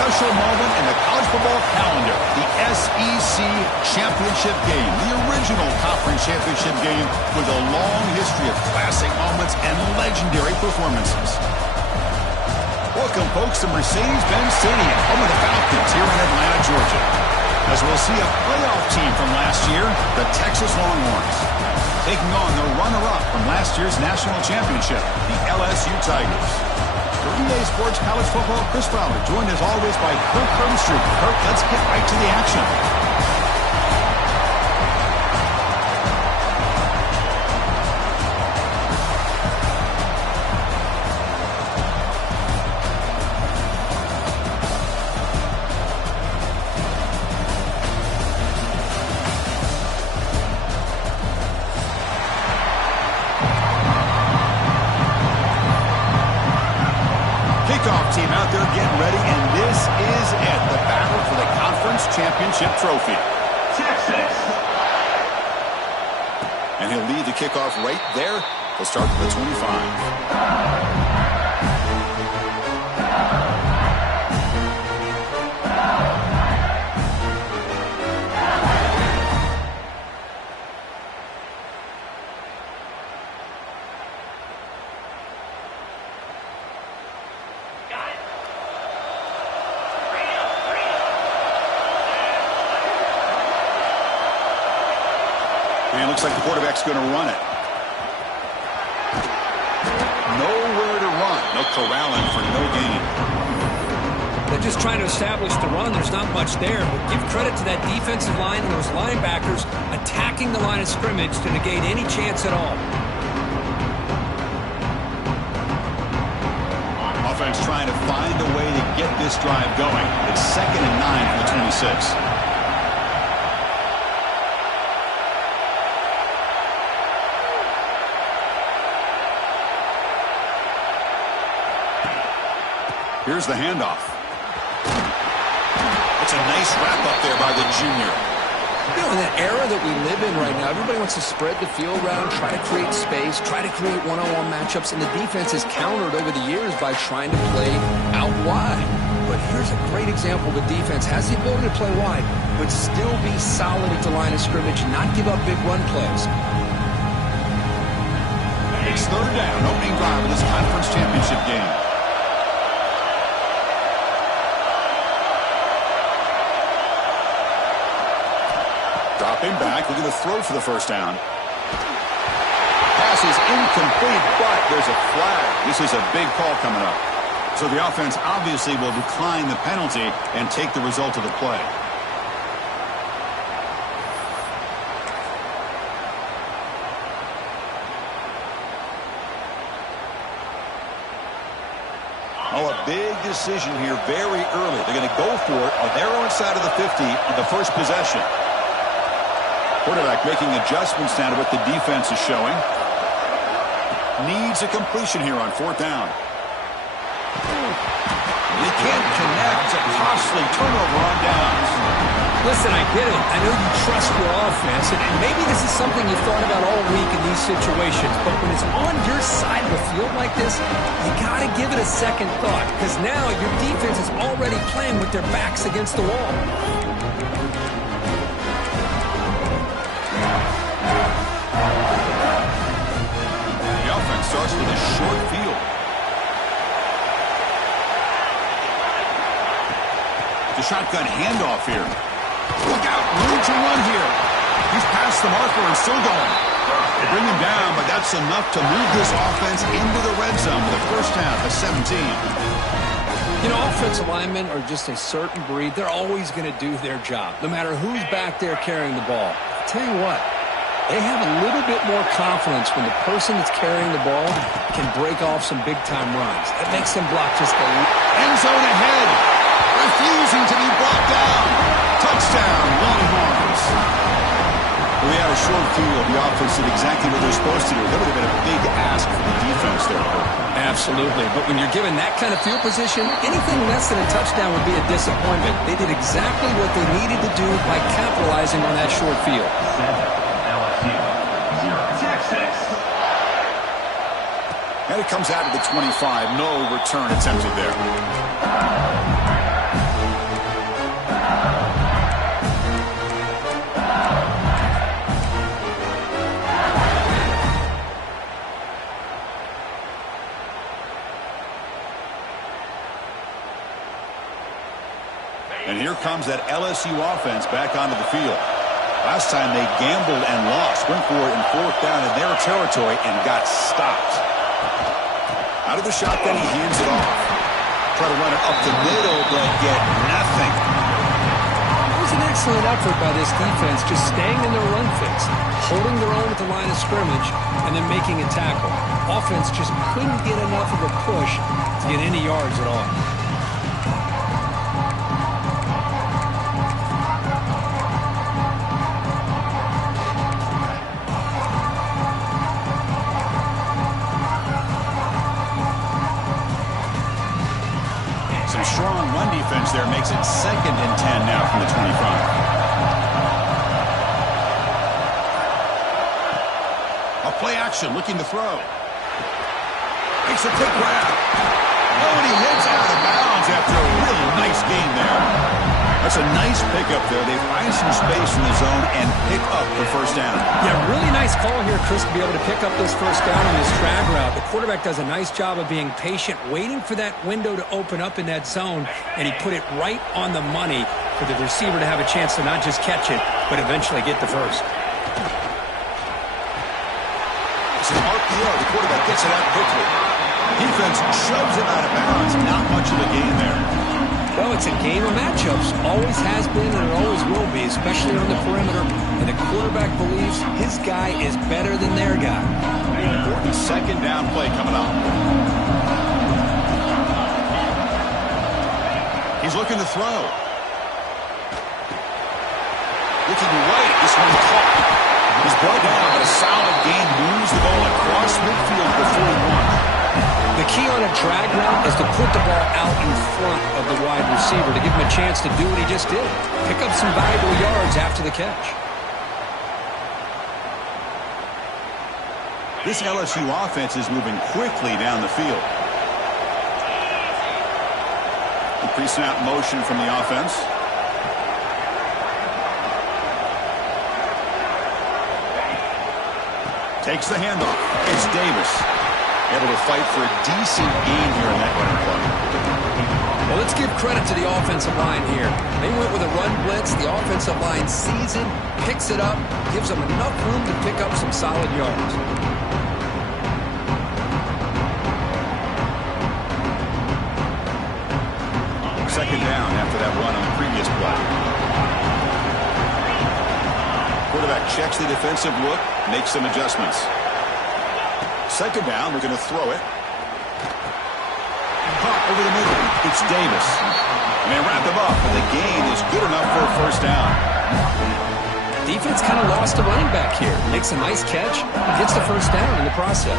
special moment in the college football calendar, the SEC Championship game, the original conference championship game with a long history of classic moments and legendary performances. Welcome, folks, to Mercedes-Benz Stadium, home of the Falcons here in Atlanta, Georgia, as we'll see a playoff team from last year, the Texas Longhorns, taking on the runner-up from last year's national championship, the LSU Tigers. For EA Sports College Football, Chris Fowler, joined as always by Kirk Herbstreit. Kirk, let's get right to the action. Kickoff team out there getting ready, and this is it, the battle for the conference championship trophy. Texas. And he'll lead the kickoff right there. He'll start from the 25. And it looks like the quarterback's going to run it. Nowhere to run. No corralling for no gain. They're just trying to establish the run. There's not much there. But give credit to that defensive line and those linebackers attacking the line of scrimmage to negate any chance at all. Offense trying to find a way to get this drive going. It's 2nd and 9 from the 26. Here's the handoff. It's a nice wrap-up there by the junior. You know, in that era that we live in right now, everybody wants to spread the field around, try to create space, try to create one-on-one matchups, and the defense has countered over the years by trying to play out wide. But here's a great example. The defense has the ability to play wide, but still be solid at the line of scrimmage, not give up big run plays. It's 3rd down, opening drive of this conference championship game. Dropping back, looking to throw for the 1st down. Pass is incomplete, but there's a flag. This is a big call coming up. So the offense obviously will decline the penalty and take the result of the play. Oh, a big decision here very early. They're going to go for it on their own side of the 50 on the first possession. Quarterback making adjustments now to what the defense is showing. Needs a completion here on 4th down. They can't connect. A costly turnover on downs. Listen, I get it. I know you trust your offense, and maybe this is something you thought about all week in these situations, but when it's on your side of the field like this, you got to give it a second thought, because now your defense is already playing with their backs against the wall. Starts with a short field. The shotgun handoff here. Look out, room to run here. He's past the marker and still going. They bring him down, but that's enough to move this offense into the red zone for the 1st half of 17. You know, offensive linemen are just a certain breed. They're always going to do their job, no matter who's back there carrying the ball. I'll tell you what. They have a little bit more confidence when the person that's carrying the ball can break off some big-time runs. That makes them block just a little. End zone ahead. Refusing to be brought down. Touchdown, Longhorns. We had a short field. The offense did exactly what they're supposed to do. That would have been a big ask for the defense there. Absolutely. But when you're given that kind of field position, anything less than a touchdown would be a disappointment. They did exactly what they needed to do by capitalizing on that short field. And it comes out of the 25. No return attempted there. Here comes that LSU offense back onto the field. Last time they gambled and lost. Went for it in fourth down in their territory and got stopped. Out of the shotgun, he hands it off. Try to run it up the middle, but get nothing. It was an excellent effort by this defense, just staying in their run fits, holding their own at the line of scrimmage, and then making a tackle. Offense just couldn't get enough of a push to get any yards at all. Some strong run defense there makes it 2nd and 10 now from the 25. A play action, looking to throw. Makes a quick grab. Oh, and he heads out of bounds after a really nice game there. That's a nice pickup there. They find some space in the zone and pick up the first down. Yeah, really nice call here, Chris, to be able to pick up this first down on this drag route. The quarterback does a nice job of being patient, waiting for that window to open up in that zone, and he put it right on the money for the receiver to have a chance to not just catch it, but eventually get the first. It's an RPO. The quarterback gets it out quickly. Defense shoves it out of bounds. Not much of a gain there. Well, it's a game of matchups. Always has been and it always will be, especially on the perimeter. And the quarterback believes his guy is better than their guy. An important second down play coming up. He's looking to throw. Looking right. This one caught. He's brought down, but a solid gain moves the ball across midfield to 41. The key on a drag route is to put the ball out in front of the wide receiver to give him a chance to do what he just did. Pick up some valuable yards after the catch. This LSU offense is moving quickly down the field. The pre-snap motion from the offense. Takes the handoff. It's Davis. Able to fight for a decent gain here in that running play. Well, let's give credit to the offensive line here. They went with a run blitz. The offensive line sees it, picks it up, gives them enough room to pick up some solid yards. Second down after that run on the previous play. Quarterback checks the defensive look, makes some adjustments. Second down, we're going to throw it. Caught over the middle. It's Davis. And they wrap him up, and the gain is good enough for a first down. Defense kind of lost the running back here. Makes a nice catch, gets the first down in the process.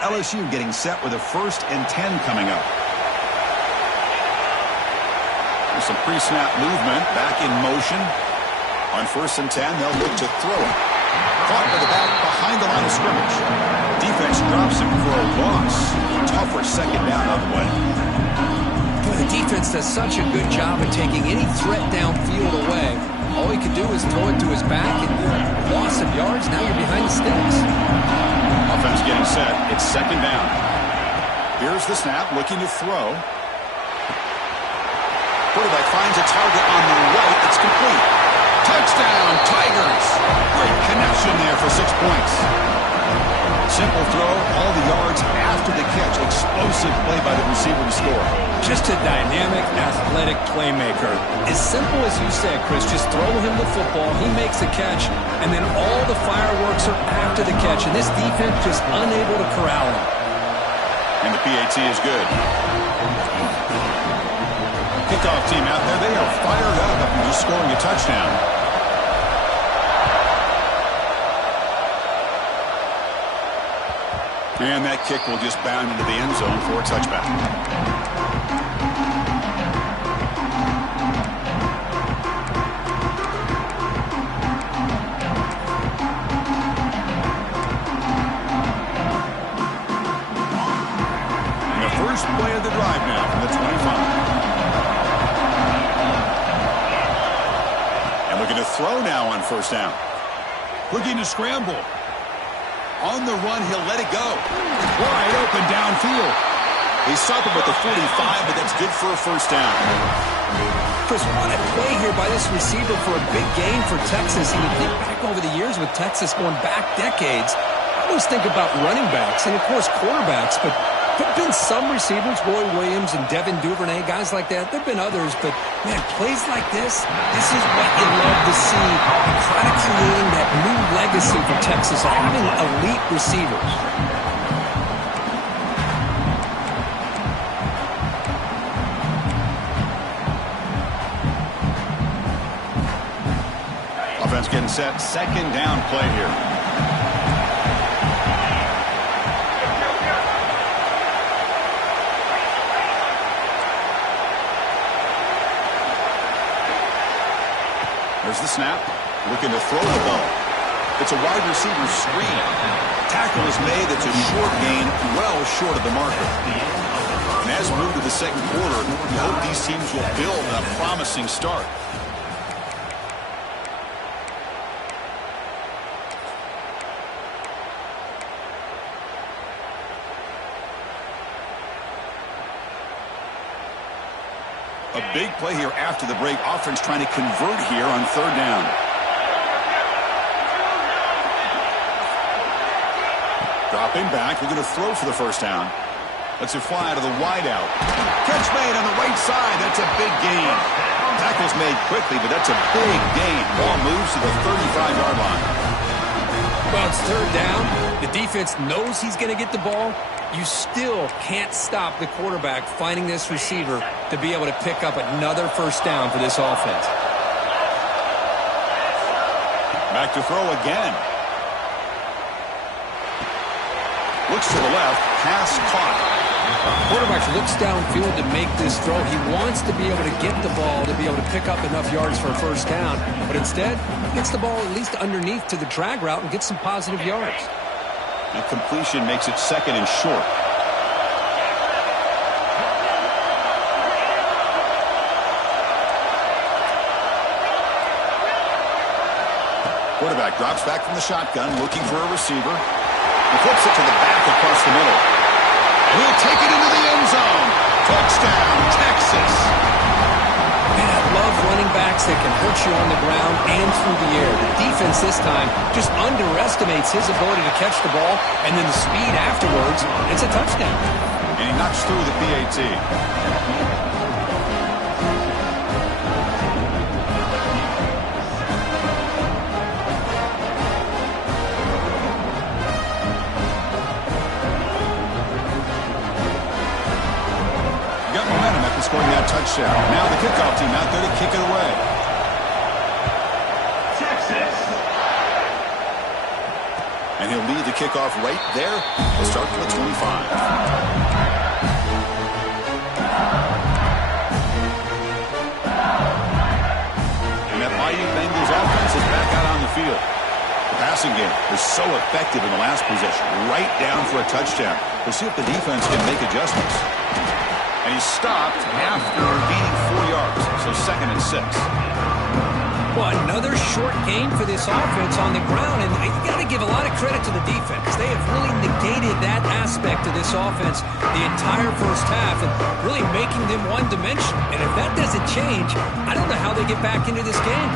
LSU getting set with a 1st and 10 coming up. There's some pre-snap movement, back in motion. On 1st and 10, they'll look to throw it. Caught by the back behind the line of scrimmage. Defense drops him for a loss. Tougher second down on the way. Boy, the defense does such a good job of taking any threat downfield away. All he could do is throw it to his back, and loss of yards, now you're behind the sticks. Offense getting set. It's second down. Here's the snap, looking to throw. Quarterback finds a target on the right. It's complete. Touchdown, Tigers. Great connection there for 6 points. Simple throw, all the yards after the catch. Explosive play by the receiver to score. Just a dynamic, athletic playmaker. As simple as you said, Chris, just throw him the football, he makes a catch, and then all the fireworks are after the catch, and this defense just unable to corral him. And the PAT is good. Kickoff team out there, they are fired up after just scoring a touchdown. And that kick will just bound into the end zone for a touchback. And the first play of the drive now from the 25. And looking to throw now on 1st down. Looking to scramble. On the run, he'll let it go. Wide open downfield. He stopped him with the 45, but that's good for a first down. Chris, what a play here by this receiver for a big gain for Texas. You would think back over the years with Texas going back decades, I always think about running backs and, of course, quarterbacks, but there have been some receivers, Roy Williams and Devin Duvernay, guys like that. There have been others, but, man, plays like this is what you love to see. Kind of creating that new legacy for Texas of having elite receivers. Offense getting set. Second down play here. There's the snap. Looking to throw the ball. It's a wide receiver screen. Tackle is made. It's a short gain, well short of the marker. And as we move to the second quarter, we hope these teams will build a promising start. A big play here after the break. Offense trying to convert here on third down. Dropping back. We're going to throw for the first down. Let's it fly to the wideout. Catch made on the right side. That's a big gain. Tackle's made quickly, but that's a big gain. Ball moves to the 35-yard line. Well, it's third down. The defense knows he's going to get the ball. You still can't stop the quarterback finding this receiver to be able to pick up another first down for this offense. Back to throw again. Looks to the left. Pass caught. Quarterback looks downfield to make this throw. He wants to be able to get the ball to be able to pick up enough yards for a first down. But instead, he gets the ball at least underneath to the drag route and gets some positive yards. The completion makes it second and short. Quarterback drops back from the shotgun, looking for a receiver. He flips it to the back across the middle. He'll take it into the end zone. Touchdown, Texas. Man, I love running backs that can hurt you on the ground and through the air. The defense this time just underestimates his ability to catch the ball, and then the speed afterwards, it's a touchdown. And he knocks through the PAT. Scoring that touchdown. Now the kickoff team out there to kick it away. Texas. And he'll lead the kickoff right there. We'll start from the 25. And that mighty Bengals offense is back out on the field. The passing game was so effective in the last possession. Right down for a touchdown. We'll see if the defense can make adjustments. And he stopped after gaining 4 yards, so second and 6. Well, another short game for this offense on the ground, and you got to give a lot of credit to the defense. They have really negated that aspect of this offense the entire first half and really making them one-dimensional. And if that doesn't change, I don't know how they get back into this game.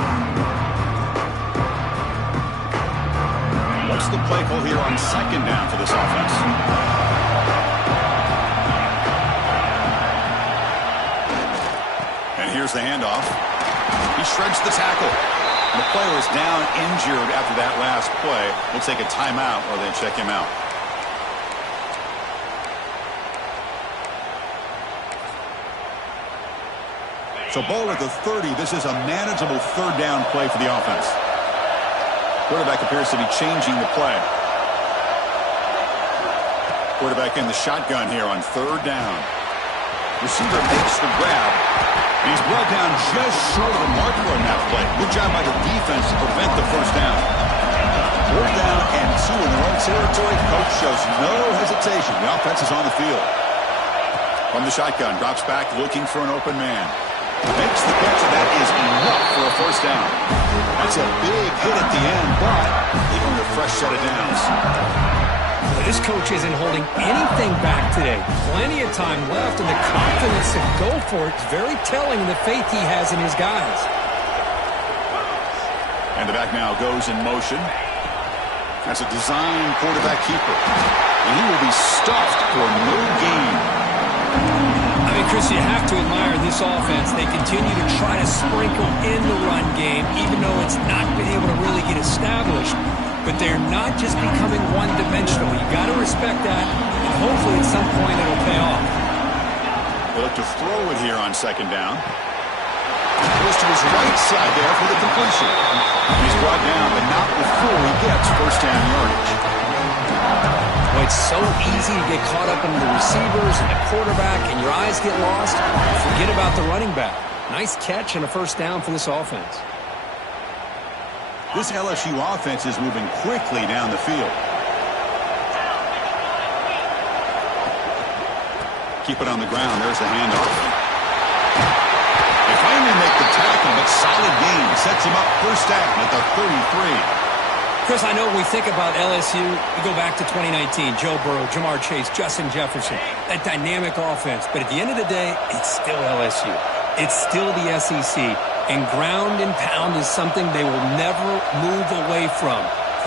What's the play call here on second down for this offense? Here's the handoff. He shreds the tackle. And the player is down injured after that last play. We'll take a timeout or they check him out. So ball at the 30. This is a manageable third down play for the offense. Quarterback appears to be changing the play. Quarterback in the shotgun here on third down. Receiver makes the grab. He's brought down just short of the marker on that play. Good job by the defense to prevent the first down. Fourth down and 2 in their own territory. Coach shows no hesitation. The offense is on the field. From the shotgun, drops back looking for an open man. Makes the catch, and that is enough for a first down. That's a big hit at the end, but even a fresh set of downs. Well, this coach isn't holding anything back today. Plenty of time left, and the confidence to go for it is very telling in the faith he has in his guys. And the back now goes in motion. That's a design quarterback keeper. And he will be stuffed for no gain. I mean, Chris, you have to admire this offense. They continue to try to sprinkle in the run game, even though it's not been able to really get established. But they're not just becoming one-dimensional. You got to respect that, and hopefully at some point it'll pay off. They look to throw it here on second down. Goes to his right side there for the completion. He's brought down, but not before he gets first down yardage. Well, it's so easy to get caught up in the receivers and the quarterback, and your eyes get lost. Forget about the running back. Nice catch and a first down for this offense. This LSU offense is moving quickly down the field. Keep it on the ground. There's the handoff. They finally make the tackle, but solid gain sets him up first down at the 33. Chris, I know when we think about LSU, we go back to 2019, Joe Burrow, Jamar Chase, Justin Jefferson, that dynamic offense. But at the end of the day, it's still LSU. It's still the SEC. And ground and pound is something they will never move away from.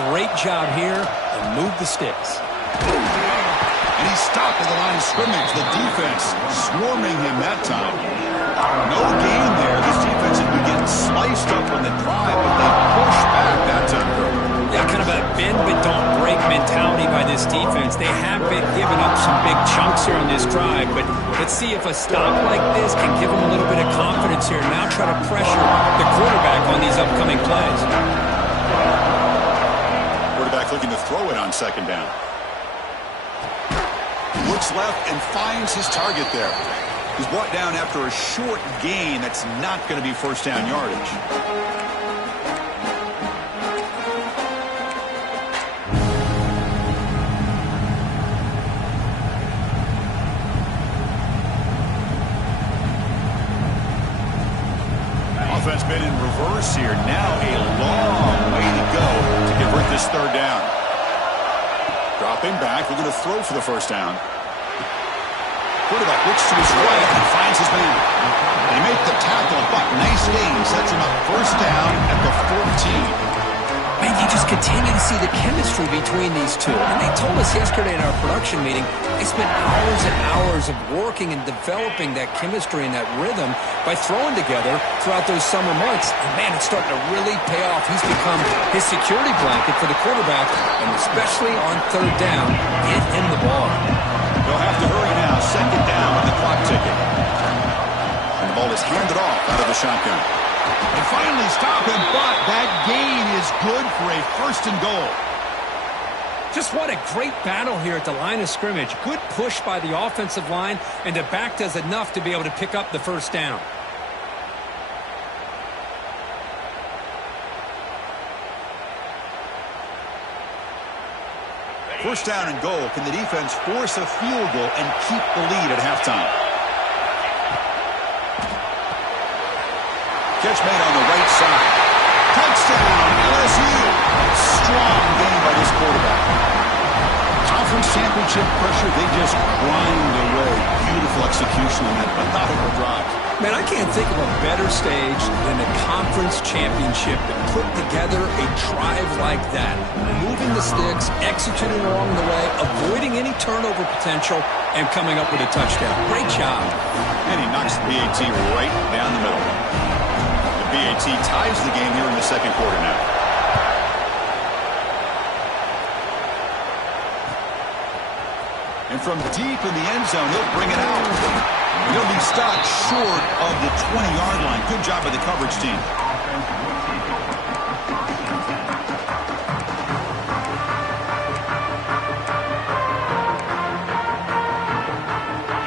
Great job here, and move the sticks. And he's stopped at the line of scrimmage. The defense swarming him that time. No gain there. This defense has been getting sliced up on the drive, but they push back that time. Yeah, kind of a bend-but-don't-break mentality by this defense. They have been giving up some big chunks here on this drive, but let's see if a stop like this can give them a little bit of confidence here. Now try to pressure the quarterback on these upcoming plays. Quarterback looking to throw it on second down. Looks left and finds his target there. He's brought down after a short gain that's not going to be first down yardage. Offense been in reverse here. Now a long way to go to convert this third down. Dropping back, looking to throw for the first down. Quarterback looks to his right and finds his man. They make the tackle, but nice gain sets him up first down at the 14. Man, you just continue to see the chemistry between these two. And they told us yesterday in our production meeting, they spent hours and hours of working and developing that chemistry and that rhythm by throwing together throughout those summer months. And man, it's starting to really pay off. He's become his security blanket for the quarterback, and especially on third down, get him the ball. They'll have to hurry now. Second down with the clock ticking. And the ball is handed off out of the shotgun. And finally stop him, but that gain is good for a first and goal. Just what a great battle here at the line of scrimmage. Good push by the offensive line, and the back does enough to be able to pick up the first down. First down and goal. Can the defense force a field goal and keep the lead at halftime? Catch made on the right side. Touchdown, LSU. Strong game by this quarterback. Conference championship pressure, they just grind away. Beautiful execution on that methodical drive. Man, I can't think of a better stage than the conference championship to put together a drive like that. Moving the sticks, executing along the way, avoiding any turnover potential, and coming up with a touchdown. Great job. And he knocks the BAT right down the middle. The BAT ties the game here in the second quarter now. And from deep in the end zone, he'll bring it out. And he'll be stopped short of the 20-yard line. Good job by the coverage team.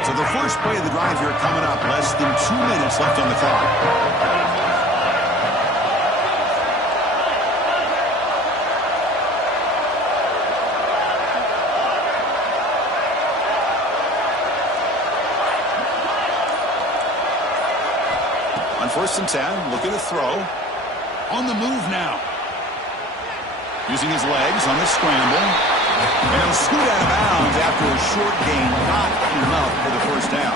So the first play of the drive here coming up. Less than 2 minutes left on the clock. First and 10, looking to throw. On the move now. Using his legs on the scramble. And he'll scoot out of bounds after a short gain. Not enough for the first down.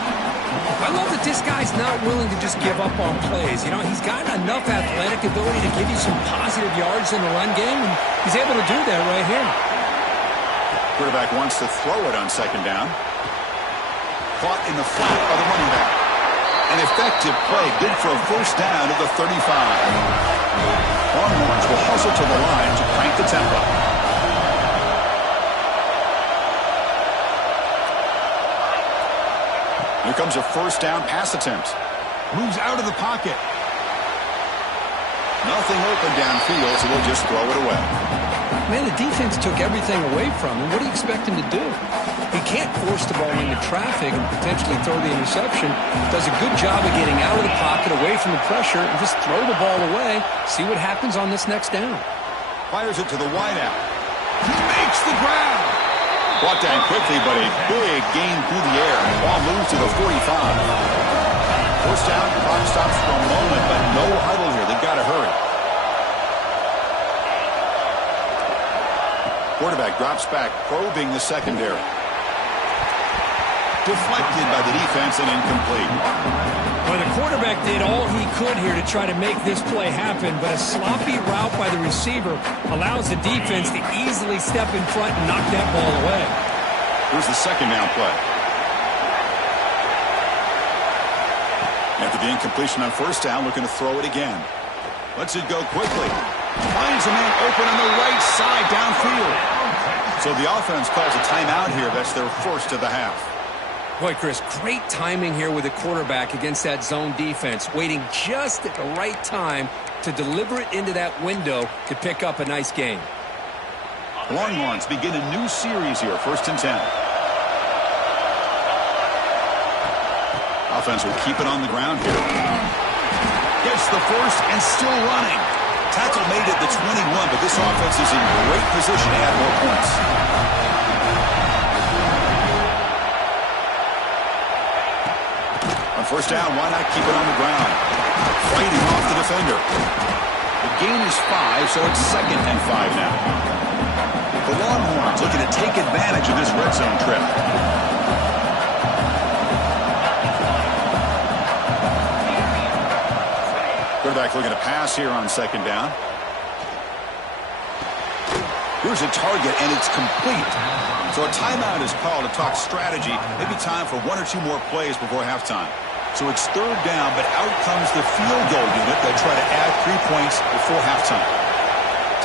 I love that this guy's not willing to just give up on plays. You know, he's got enough athletic ability to give you some positive yards in the run game, and he's able to do that right here. Quarterback wants to throw it on second down. Caught in the flat by the running back. An effective play, good for a first down at the 35. Longhorns will hustle to the line to crank the tempo. Here comes a first down pass attempt. Moves out of the pocket. Nothing open downfield, so they'll just throw it away. Man, the defense took everything away from him. What do you expect him to do? He can't force the ball into traffic and potentially throw the interception. Does a good job of getting out of the pocket, away from the pressure, and just throw the ball away. See what happens on this next down. Fires it to the wideout. He makes the grab. Brought down quickly, but a big gain through the air. Ball moves to the 45. First down, clock stops for a moment, but no huddle here. They've got to hurry. Quarterback drops back, probing the secondary. Deflected by the defense and incomplete. Well, the quarterback did all he could here to try to make this play happen, but a sloppy route by the receiver allows the defense to easily step in front and knock that ball away. Here's the second down play. After the incompletion on first down, looking to throw it again. Lets it go quickly. Finds a man open on the right side downfield. So the offense calls a timeout here. That's their first of the half. Boy, Chris, great timing here with the quarterback against that zone defense, waiting just at the right time to deliver it into that window to pick up a nice gain. Longhorns begin a new series here, 1st and 10. Offense will keep it on the ground here. Gets the first and still running. Tackle made at the 21, but this offense is in great position to add more points. On first down, why not keep it on the ground? Fighting off the defender. The gain is 5, so it's 2nd and 5 now. The Longhorns looking to take advantage of this red zone trip. Quarterback looking to pass here on second down. Here's a target, and it's complete. So a timeout is called to talk strategy. Maybe time for 1 or 2 more plays before halftime. So it's 3rd down, but out comes the field goal unit. They'll try to add 3 points before halftime.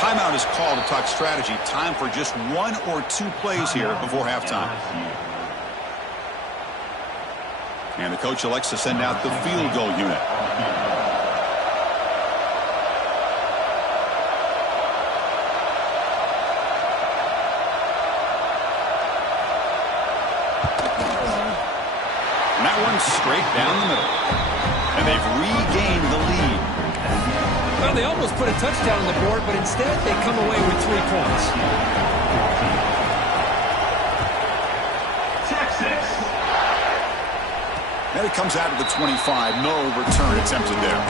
Timeout is called to talk strategy. Time for just 1 or 2 plays here before halftime. And the coach elects to send out the field goal unit. And that one's straight down the middle. And they've regained the lead. Well, they almost put a touchdown on the board, but instead they come away with 3 points. Texas. And it comes out of the 25. No return attempted there.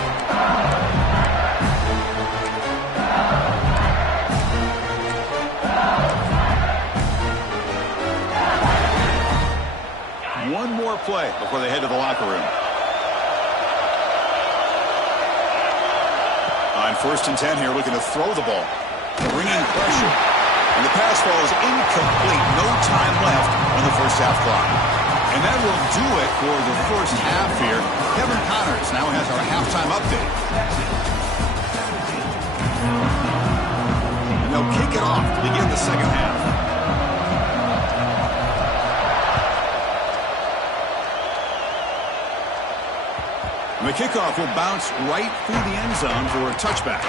One more play before they head to the locker room. On 1st and 10 here, looking to throw the ball. Bringing pressure. And the pass ball is incomplete. No time left on the first half clock. And that will do it for the first half here. Kevin Connors now has our halftime update. And they'll kick it off to begin the second half. The kickoff will bounce right through the end zone for a touchback.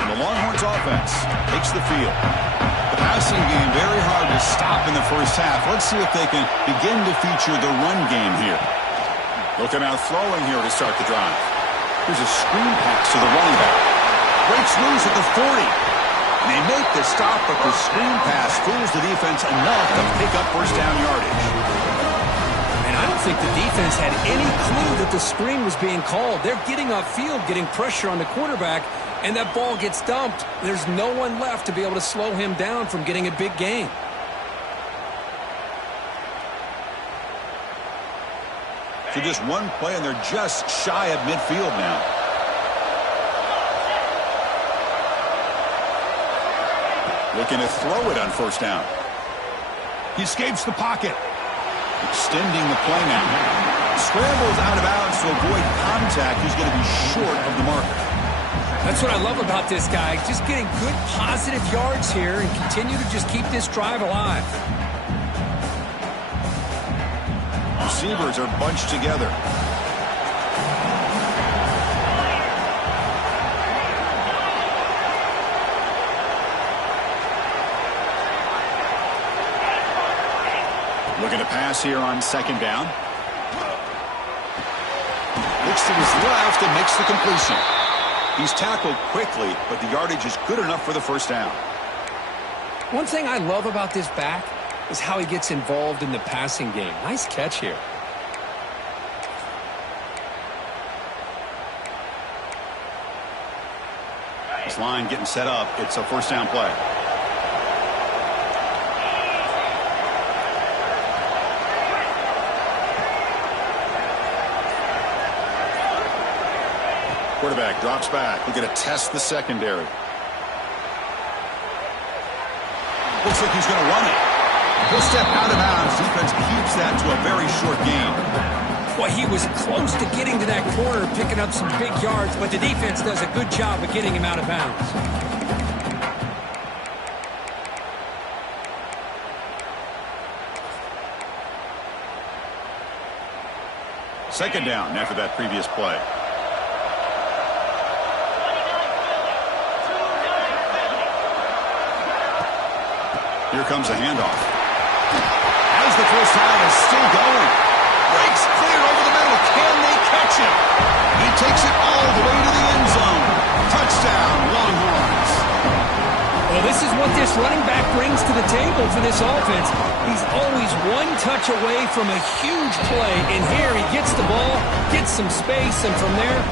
And the Longhorns offense takes the field. The passing game very hard to stop in the first half. Let's see if they can begin to feature the run game here. Looking out throwing here to start the drive. Here's a screen pass to the running back. Breaks loose at the 40. And they make the stop, but the screen pass fools the defense enough to pick up first down yardage. And I don't think the defense had any clue that the screen was being called. They're getting upfield, getting pressure on the quarterback, and that ball gets dumped. There's no one left to be able to slow him down from getting a big gain. So just one play, and they're just shy of midfield now. Looking to throw it on first down. He escapes the pocket. Extending the play now. Scrambles out of bounds to avoid contact. He's going to be short of the marker. That's what I love about this guy. Just getting good positive yards here and continue to just keep this drive alive. Receivers are bunched together. Looking to pass here on second down. Looks to his left and makes the completion. He's tackled quickly, but the yardage is good enough for the first down. One thing I love about this back is how he gets involved in the passing game. Nice catch here. This line getting set up. It's a first down play. Quarterback drops back. We're going to test the secondary. Looks like he's going to run it. He'll step out of bounds. Defense keeps that to a very short gain. Well, he was close to getting to that corner, picking up some big yards, but the defense does a good job of getting him out of bounds. Second down after that previous play. Here comes a handoff. As the first down is still going. Breaks clear over the middle. Can they catch him? He takes it all the way to the end zone. Touchdown, Longhorns. Well, this is what this running back brings to the table for this offense. He's always one touch away from a huge play. And here he gets the ball, gets some space, and from there,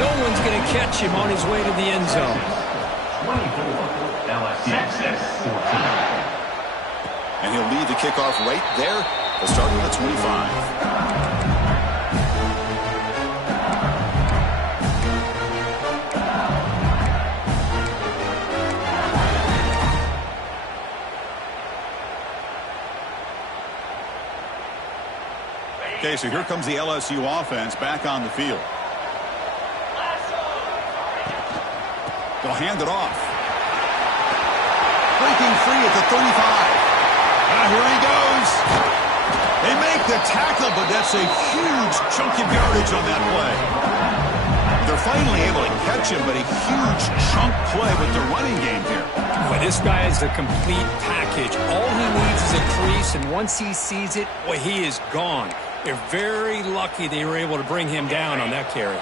no one's going to catch him on his way to the end zone. 24, LSU 14. And he'll lead the kickoff right there. They'll start at the 25. Okay, so here comes the LSU offense back on the field. They'll hand it off. Breaking free at the 35. Here he goes. They make the tackle, but that's a huge chunk of yardage on that play. They're finally able to catch him, but a huge chunk play with the running game here. Boy, this guy is the complete package. All he needs is a crease, and once he sees it, boy, he is gone. They're very lucky they were able to bring him down on that carry.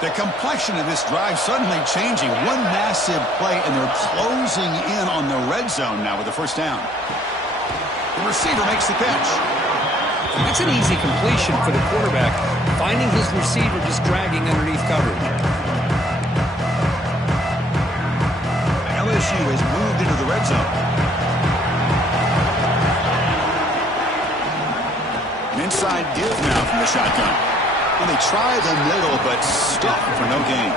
The complexion of this drive suddenly changing. One massive play, and they're closing in on the red zone now with the first down. The receiver makes the catch. That's an easy completion for the quarterback, finding his receiver just dragging underneath coverage. LSU has moved into the red zone. An inside give now from the shotgun. And they try the middle, but stuck for no gain.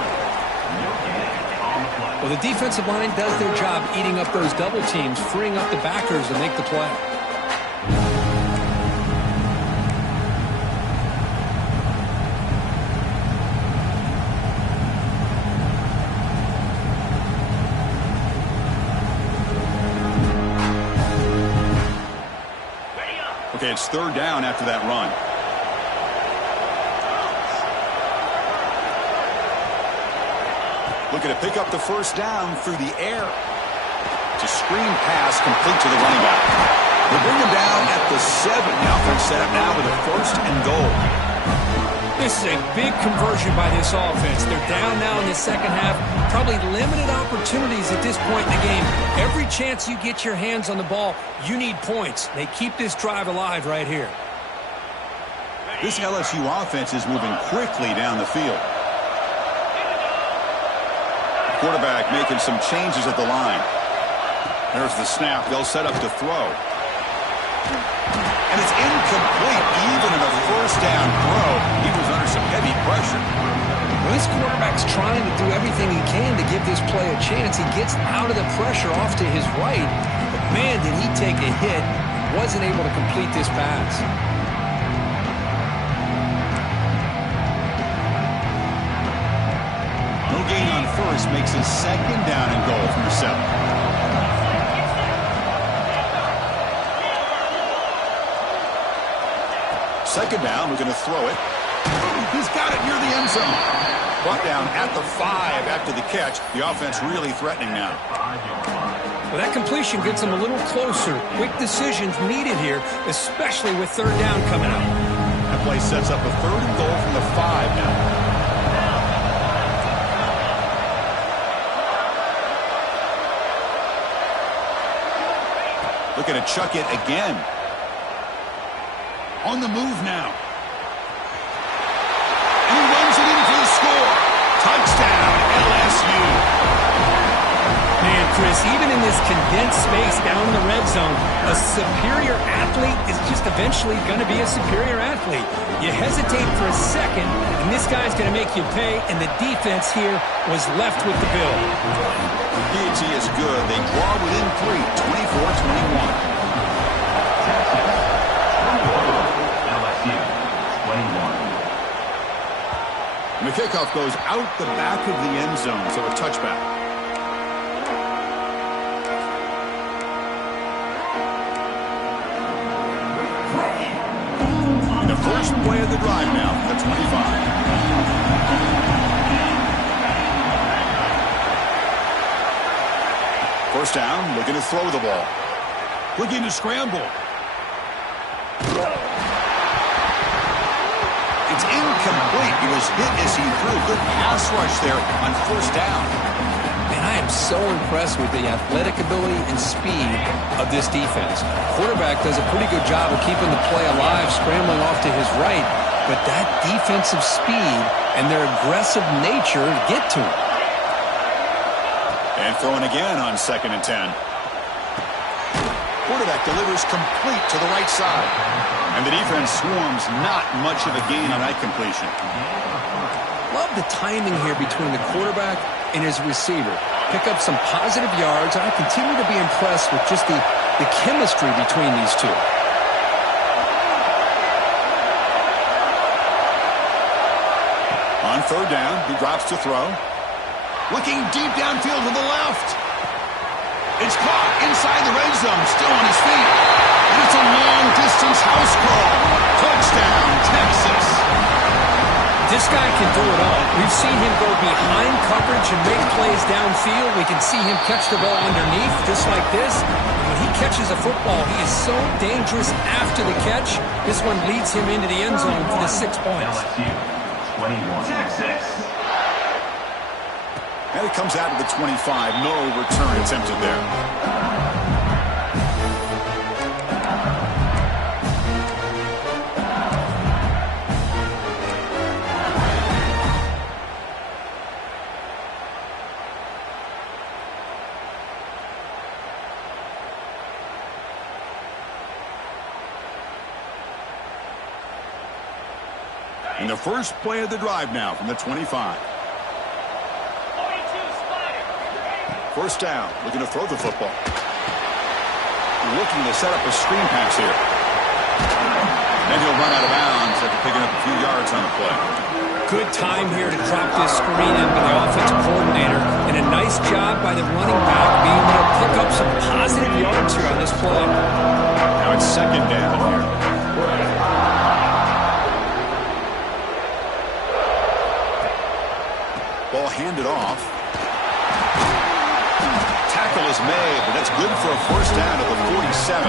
Well, the defensive line does their job eating up those double teams, freeing up the backers to make the play. Okay, it's third down after that run. Looking to pick up the first down through the air. It's a screen pass complete to the running back. They bring him down at the 7. The offense set up now with a first and goal. This is a big conversion by this offense. They're down now in the second half. Probably limited opportunities at this point in the game. Every chance you get your hands on the ball, you need points. They keep this drive alive right here. This LSU offense is moving quickly down the field. Quarterback making some changes at the line. There's the snap. They'll set up to throw. And it's incomplete. Even in a first down throw, he was under some heavy pressure. Well, this quarterback's trying to do everything he can to give this play a chance. He gets out of the pressure off to his right. But, man, did he take a hit. Wasn't able to complete this pass. No gain on first makes his second down and goal from the 7. Second down, we're going to throw it. He's got it near the end zone. Brought down at the 5 after the catch. The offense really threatening now. Well, that completion gets them a little closer. Quick decisions needed here, especially with third down coming up. That play sets up a 3rd and goal from the 5 now. Looking to chuck it again. On the move now. And he runs it in for the score. Touchdown, LSU. Man, Chris, even in this condensed space down in the red zone, a superior athlete is just eventually going to be a superior athlete. You hesitate for a second, and this guy's going to make you pay, and the defense here was left with the bill. D&T is good. They draw within 3, 24-21. And the kickoff goes out the back of the end zone, so a touchback. And the first play of the drive now from the 25. First down, looking to throw the ball. Looking to scramble. It's incomplete. He was hit as he threw. Good pass rush there on first down. And I am so impressed with the athletic ability and speed of this defense. Quarterback does a pretty good job of keeping the play alive, scrambling off to his right. But that defensive speed and their aggressive nature get to him. And throwing again on 2nd and 10. Quarterback delivers complete to the right side. And the defense swarms not much of a gain on that completion. Love the timing here between the quarterback and his receiver. Pick up some positive yards. I continue to be impressed with just the chemistry between these two. On 3rd down, he drops to throw. Looking deep downfield to the left. It's caught inside the red zone, still on his feet. And it's a long-distance house call. Touchdown, Texas. This guy can do it all. We've seen him go behind coverage and make plays downfield. We can see him catch the ball underneath, just like this. When he catches a football, he is so dangerous after the catch. This one leads him into the end zone for the 6 points. LSU, 21, Texas. And it comes out of the 25. No return attempted there. And the first play of the drive now from the 25. First down, looking to throw the football. Looking to set up a screen pass here. And he'll run out of bounds after picking up a few yards on the play. Good time here to drop this screen in by the offensive coordinator. And a nice job by the running back being able to pick up some positive yards here on this play. Now it's 2nd down here. Ball handed off. Tackle is made, but that's good for a first down at the 47.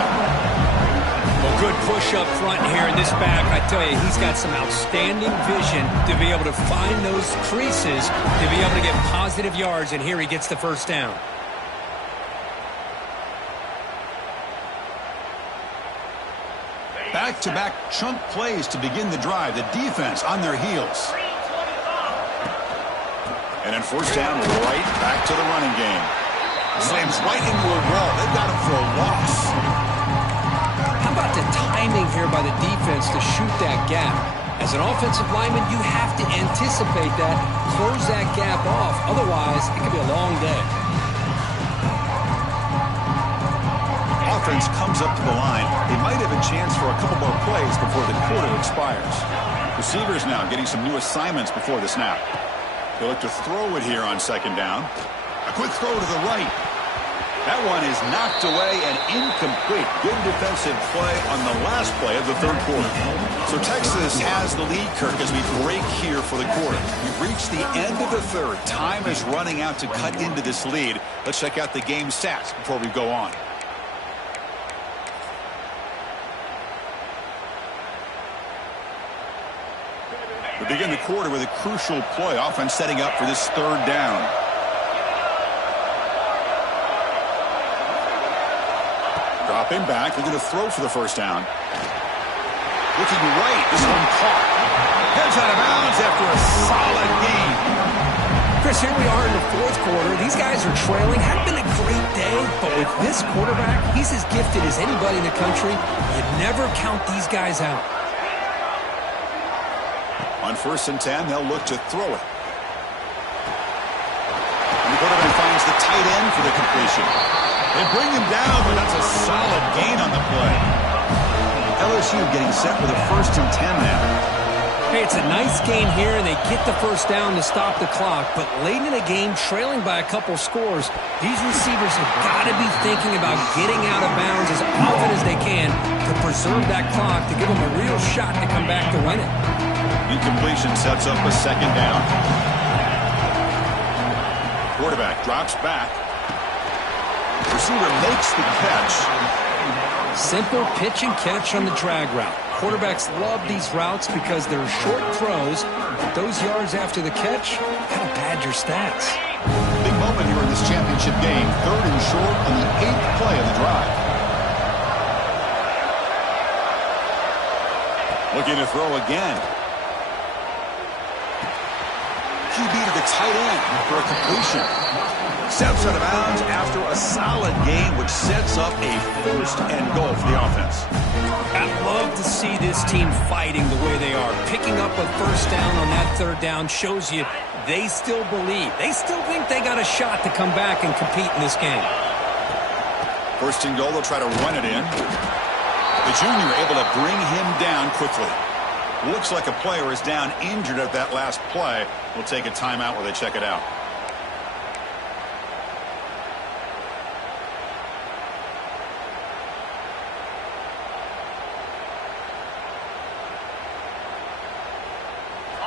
Well, Good push up front here in this back. I tell you, he's got some outstanding vision to be able to find those creases, to be able to get positive yards, and here he gets the first down. Back-to-back chunk plays to begin the drive. The defense on their heels. And then first down, right back to the running game. Slams right into a wall. They've got him for a loss. How about the timing here by the defense to shoot that gap? As an offensive lineman, you have to anticipate that, close that gap off. Otherwise, it could be a long day. Offense comes up to the line. They might have a chance for a couple more plays before the quarter expires. Receivers now getting some new assignments before the snap. They'll look to throw it here on second down. A quick throw to the right. That one is knocked away and incomplete. Good defensive play on the last play of the third quarter. So Texas has the lead, Kirk, as we break here for the quarter. We've reached the end of the third. Time is running out to cut into this lead. Let's check out the game stats before we go on. We begin the quarter with a crucial play. Offense setting up for this third down. Dropping back, looking to throw for the first down. Looking right, this one caught. Heads out of bounds after a solid gain. Chris, here we are in the fourth quarter. These guys are trailing. Hadn't been a great day, but with this quarterback, he's as gifted as anybody in the country. You never count these guys out. On 1st and 10, they'll look to throw it. And the quarterback finds the tight end for the completion. They bring him down, but that's a solid gain on the play. LSU getting set with a 1st and 10 now. Hey, it's a nice gain here, and they get the first down to stop the clock. But late in the game, trailing by a couple scores, these receivers have got to be thinking about getting out of bounds as often as they can to preserve that clock, to give them a real shot to come back to win it. Incompletion sets up a second down. Quarterback drops back. Receiver makes the catch. Simple pitch and catch on the drag route. Quarterbacks love these routes because they're short throws, but those yards after the catch gotta pad your stats. Big moment here in this championship game. 3rd and short on the 8th play of the drive. Looking to throw again. QB to the tight end for a completion. Steps out of bounds after a solid game, which sets up a 1st and goal for the offense. I'd love to see this team fighting the way they are. Picking up a first down on that 3rd down shows you they still believe. They still think they got a shot to come back and compete in this game. 1st and goal, they'll try to run it in. The junior able to bring him down quickly. Looks like a player is down injured at that last play. We'll take a timeout while they check it out.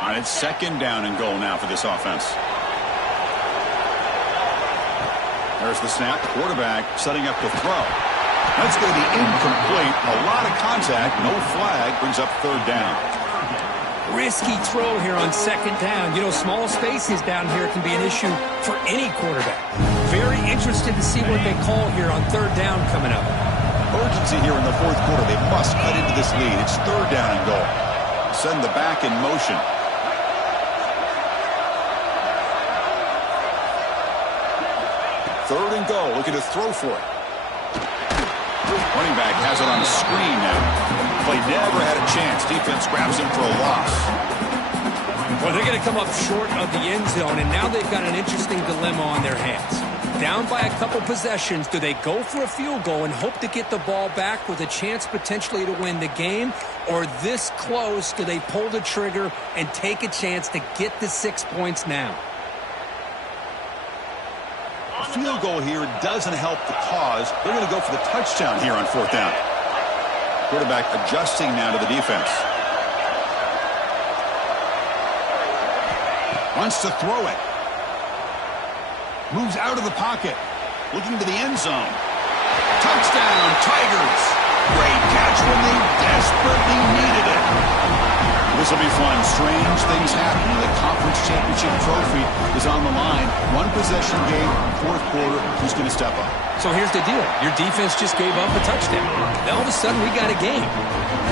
All right, it's 2nd down and goal now for this offense. There's the snap. Quarterback setting up to throw. That's going to be incomplete. A lot of contact. No flag. Brings up 3rd down. Risky throw here on 2nd down. You know, small spaces down here can be an issue for any quarterback. Very interested to see what they call here on 3rd down coming up. Urgency here in the 4th quarter. They must cut into this lead. It's 3rd down and goal. Send the back in motion. 3rd and goal. Looking to throw for it. Running back has it on the screen now. Play never had a chance. Defense grabs him for a loss. Well, they're going to come up short of the end zone, and now they've got an interesting dilemma on their hands. Down by a couple possessions, do they go for a field goal and hope to get the ball back with a chance potentially to win the game? Or this close, do they pull the trigger and take a chance to get the 6 points now? A field goal here doesn't help the cause. They're going to go for the touchdown here on 4th down. Quarterback adjusting now to the defense. Wants to throw it. Moves out of the pocket. Looking to the end zone. Touchdown, Tigers. Great catch when they desperately needed it. This will be fun. Strange things happen when the conference championship trophy is on the line. One possession game, fourth quarter. Who's going to step up? So here's the deal. Your defense just gave up a touchdown. Now all of a sudden we got a game.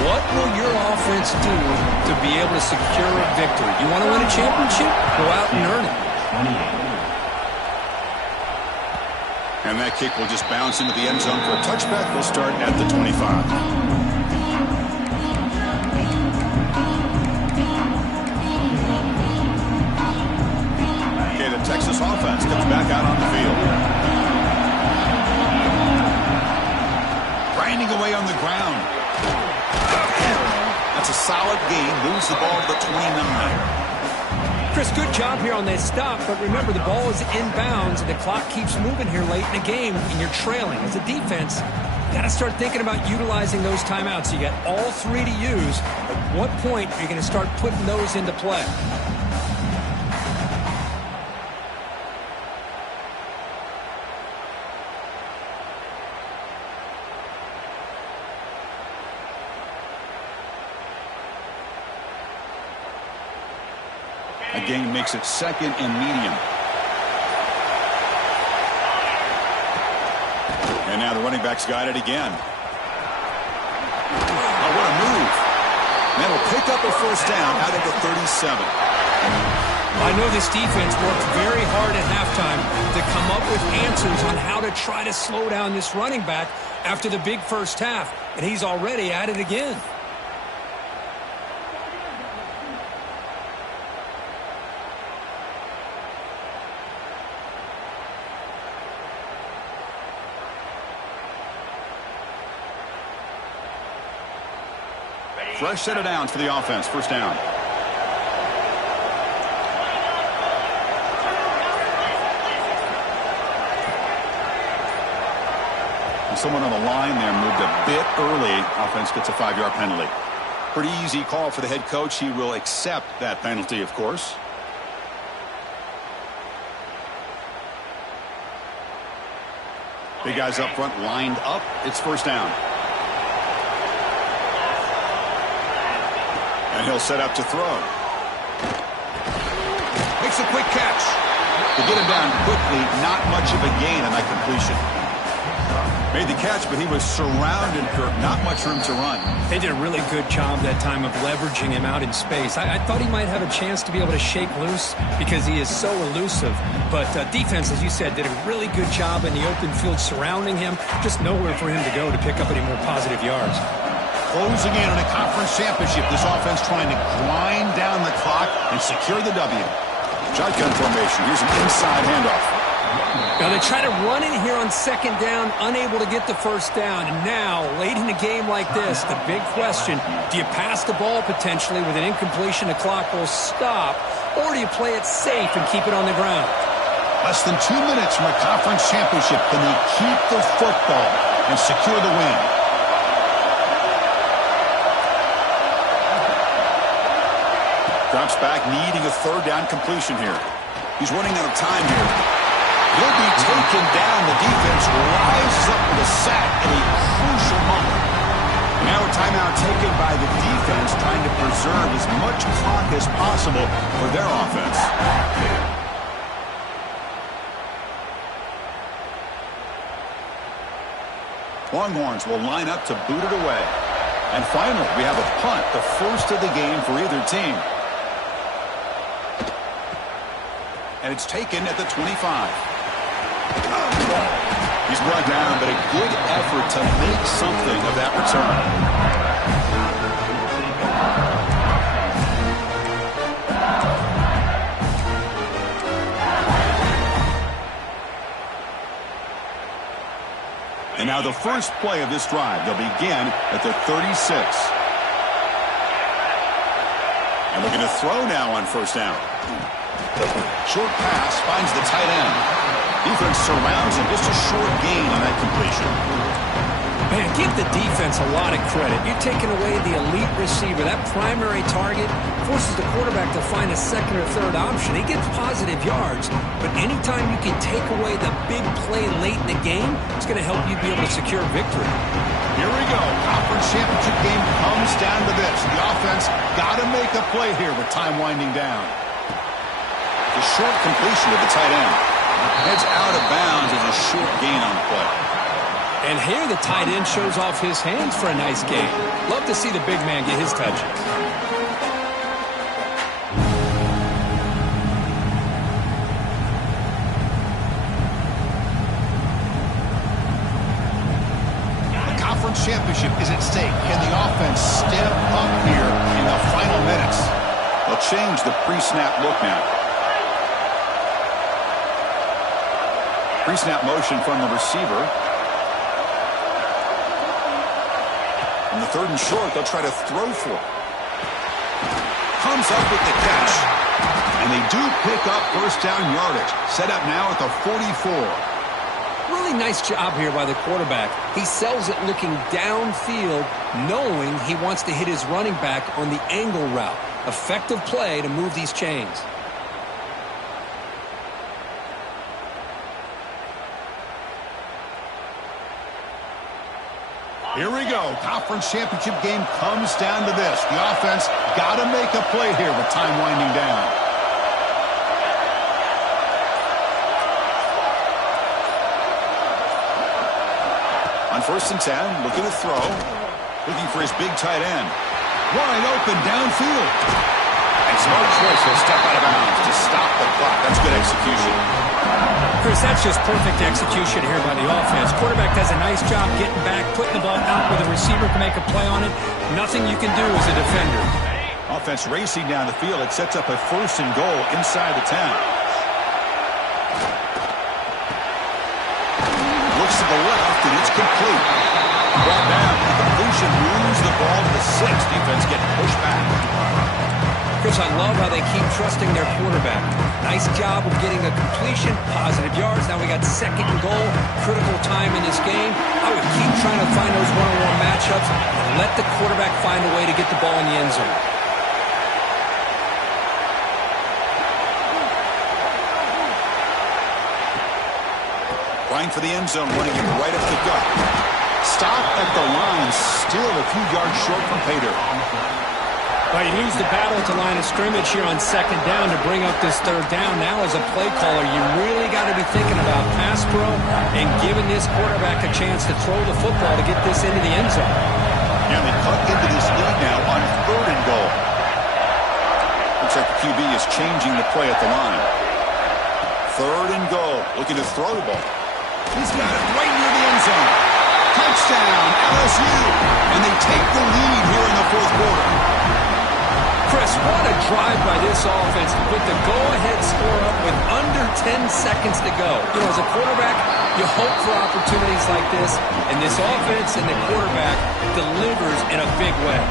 What will your offense do to be able to secure a victory? You want to win a championship? Go out and earn it. 28. And that kick will just bounce into the end zone for a touchback. They'll start at the 25. Texas offense comes back out on the field. Grinding away on the ground. That's a solid gain. Moves the ball to the 29. Chris, good job here on that stop, but remember the ball is inbounds and the clock keeps moving here late in the game and you're trailing. As a defense, you got to start thinking about utilizing those timeouts. You got all three to use. At what point are you going to start putting those into play? A gain makes it second and medium. And now the running back's got it again. Oh, what a move. That'll pick up a first down out of the 37. I know this defense worked very hard at halftime to come up with answers on how to try to slow down this running back after the big first half, and he's already at it again. Fresh set of downs for the offense. First down. And someone on the line there moved a bit early. Offense gets a 5-yard penalty. Pretty easy call for the head coach. He will accept that penalty, of course. Big guys up front lined up. It's first down. And he'll set up to throw. Makes a quick catch. To get him down quickly, not much of a gain on that completion. Made the catch, but he was surrounded, Kirk. Not much room to run. They did a really good job that time of leveraging him out in space. I thought he might have a chance to be able to shake loose because he is so elusive. But defense, as you said, did a really good job in the open field surrounding him. Just nowhere for him to go to pick up any more positive yards. Closing in on a conference championship. This offense trying to grind down the clock and secure the W. Shotgun formation. Here's an inside handoff. Now they try to run in here on second down, unable to get the first down. And now, late in a game like this, the big question, do you pass the ball potentially with an incompletion, the clock will stop, or do you play it safe and keep it on the ground? Less than 2 minutes from a conference championship. Can they keep the football and secure the win? Drops back, needing a third down completion here. He's running out of time here. He'll be taken down. The defense rises up with a sack at a crucial moment. Now a timeout taken by the defense, trying to preserve as much clock as possible for their offense. Longhorns will line up to boot it away. And finally, we have a punt, the first of the game for either team. And it's taken at the 25. He's brought down, but a good effort to make something of that return. And now the first play of this drive. They'll begin at the 36. And looking to throw now on first down. Short pass finds the tight end. Defense surrounds him. Just a short gain on that completion. Man, give the defense a lot of credit. You're taking away the elite receiver. That primary target forces the quarterback to find a second or third option. He gets positive yards, but anytime you can take away the big play late in the game, it's going to help you be able to secure victory. Here we go. Conference championship game comes down to this. The offense got to make a play here with time winding down. The short completion to the tight end. Heads out of bounds as a short gain on the play. And here the tight end shows off his hands for a nice gain. Love to see the big man get his touches. Championship is at stake. Can the offense step up here in the final minutes? They'll change the pre-snap look now. Pre-snap motion from the receiver. On the 3rd and short, they'll try to throw for it. Comes up with the catch. And they do pick up first down yardage. Set up now at the 44. Really nice job here by the quarterback. He sells it looking downfield, knowing he wants to hit his running back on the angle route. Effective play to move these chains. Here we go. Conference championship game comes down to this. The offense got to make a play here with time winding down. On 1st and 10, looking to throw. Looking for his big tight end. Wide open downfield. And smart choice. He'll step out of bounds to stop the clock. That's good execution. Chris, that's just perfect execution here by the offense. Quarterback does a nice job getting back, putting the ball out where the receiver can make a play on it. Nothing you can do as a defender. Offense racing down the field. It sets up a 1st and goal inside the 10. Looks to the left, and it's complete. Brought down. The completion moves the ball to the 6. Defense getting pushed back. Chris, I love how they keep trusting their quarterback. Nice job of getting a completion, positive yards. Now we got 2nd and goal, critical time in this game. I would keep trying to find those one-on-one matchups and let the quarterback find a way to get the ball in the end zone. Going for the end zone, running it right up the gut. Stop at the line, still a few yards short from pay dirt. Well, you lose the battle at the line of scrimmage here on 2nd down to bring up this 3rd down. Now as a play caller, you really got to be thinking about pass pro and giving this quarterback a chance to throw the football to get this into the end zone. Yeah, they cut into this lead now on 3rd and goal. Looks like the QB is changing the play at the line. 3rd and goal, looking to throw the ball. He's got it right near the end zone. Touchdown, LSU. And they take the lead here in the 4th quarter. Chris, what a drive by this offense to put the go-ahead score up with under 10 seconds to go. You know, as a quarterback, you hope for opportunities like this, and this offense and the quarterback delivers in a big way.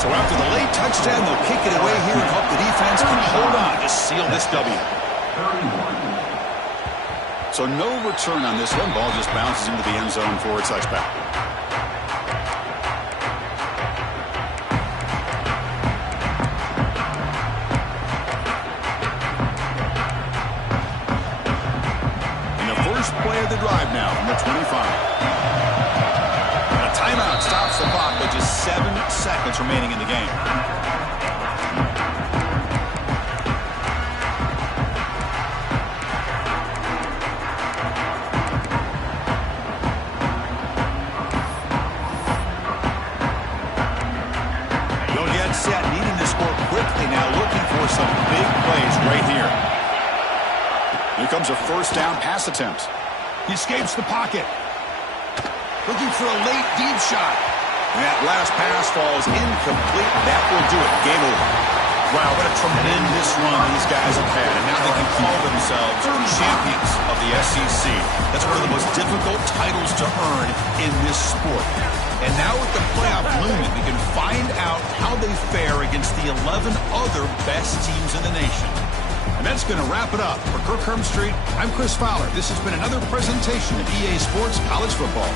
So after the late touchdown, they'll kick it away here and hope the defense can hold on to seal this W. So no return on this one. Ball just bounces into the end zone for a touchback. Play of the drive now from the 25. A timeout stops the clock with just 7 seconds remaining in the game. They'll get set, needing to score quickly now, looking for some big plays right here. Here comes a 1st down pass attempt. He escapes the pocket. Looking for a late deep shot. And that last pass falls incomplete. That will do it. Game over. Wow, what a tremendous run these guys have had. And now they can call themselves champions of the SEC. That's one of the most difficult titles to earn in this sport. And now with the playoff looming, we can find out how they fare against the 11 other best teams in the nation. And that's going to wrap it up. For Kirk Herbstreit, I'm Chris Fowler. This has been another presentation of EA Sports College Football.